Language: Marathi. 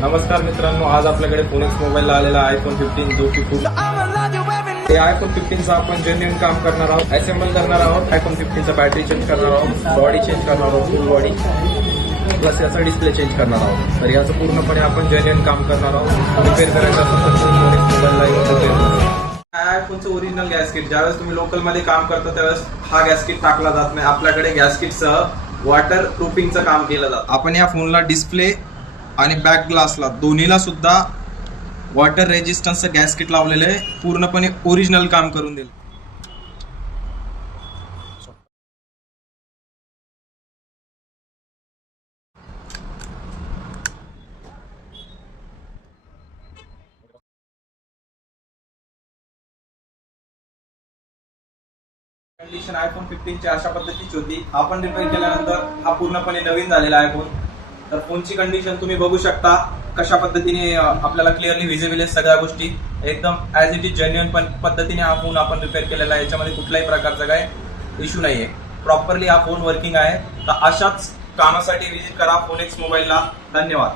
नमस्कार मित्रांनो, आज आपल्याकडे फोनिक्स मोबाईलला आलेला आयफोन 15 जो की खूप आयफोन 15चा आपण जेन्युइन काम करणार आहोत, असेंबल करणार आहोत. आयफोन 15चा बॅटरी चेंज करणार आहोत, बॉडी चेंज करणार आहोत, फुल बॉडी प्लस याचा डिस्प्ले चेंज करणार आहोत. तर याचं पूर्णपणे आपण जेन्युइन काम करणार आहोत. रिपेअर करायचं असेल तर फोनिक्स मोबाईलला येऊन आयफोनचं ओरिजिनल गॅस किट ज्यावेळेस तुम्ही लोकलमध्ये काम करता त्यावेळेस हा गॅस किट टाकला जात नाही. आपल्याकडे गॅस किटसह वॉटर प्रूफिंगचं काम केलं जातं. आपण या फोनला डिस्प्ले आणि बॅक ग्लासला दोन्हीला सुद्धा वॉटर रेजिस्टन्सचं गॅस किट लावलेलं आहे. पूर्णपणे ओरिजिनल काम करून दिलं. कंडिशन आयफोन 15ची अशा पद्धतीची होती. आपण रिपेअर केल्यानंतर हा पूर्णपणे नवीन झालेला आयफोन. तर फोनची कंडिशन तुम्ही बघू शकता कशा पद्धतीने आपल्याला क्लिअरली व्हिजिबल आहे. सगळ्या गोष्टी एकदम ऍज इट इज जेन्युइन पद्धतीने हा फोन आपण रिपेअर केलेला आहे. याच्यामध्ये कुठल्याही प्रकारचा काय इश्यू नाहीये. प्रॉपरली हा फोन वर्किंग आहे. तर अशाच कामासाठी विजिट करा फोनिक्स मोबाईलला. धन्यवाद.